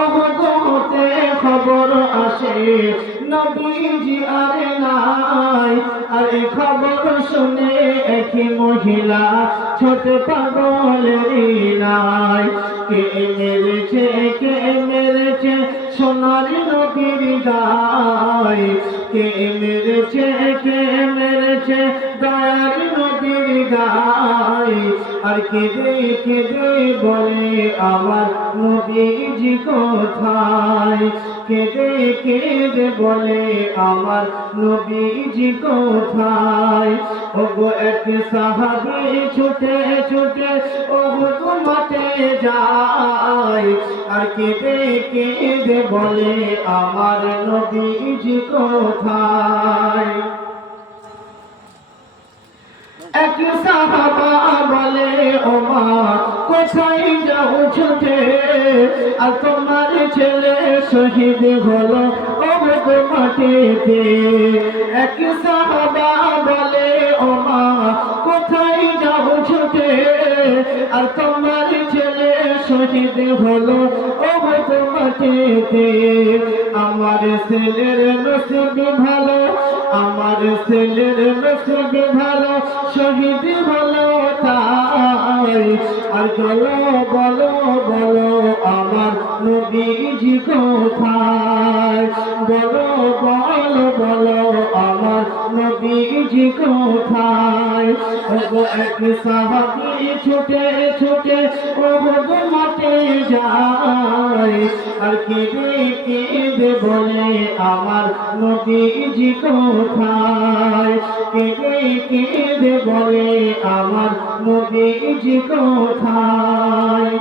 অবগতে খবর আসে নবীজি আর নাই। আর এই খবর শুনে একই মহিলা ছোট পাগলেরই নাই। কে মেরেছে সোনার নবীর গায়। কে মেরেছে দয়ার নবীর গায়। আর কেঁদে বলে আমার নবীজি কোথায়। কেঁদে বলে আমার নবীজি কোথায়। ওগো এক সাহাবী ছুটে ওহুদ মাঠে যায়। আর কেঁদে বলে আমার নবীজি কোথায়। এক সাহাবা বলে ও মা কোথায় যাও ছুটে। আর তোমার ছেলে শহীদ হলো ওহুদ মাটিতে। এক সাহাবা বলে ও মা কোথায় যাও ছুটে। আর তোমার ছেলে শহীদ হলো ওহুদ মাটিতে। আমার ছেলের নসিব ভালো, আমার ছেলের নসিব ভালো, শহীদ হলো তাই। আর বলো আমার নবীজি কোথায়। বলো আমার নবীজি কোথায়। ওগো এক সাহাবী ছুটে ওহুদ মাঠে যায়। আর কেঁদে বলে আমার নবীজি কোথায়। কেঁদে বলে আমার নবীজি কোথায়।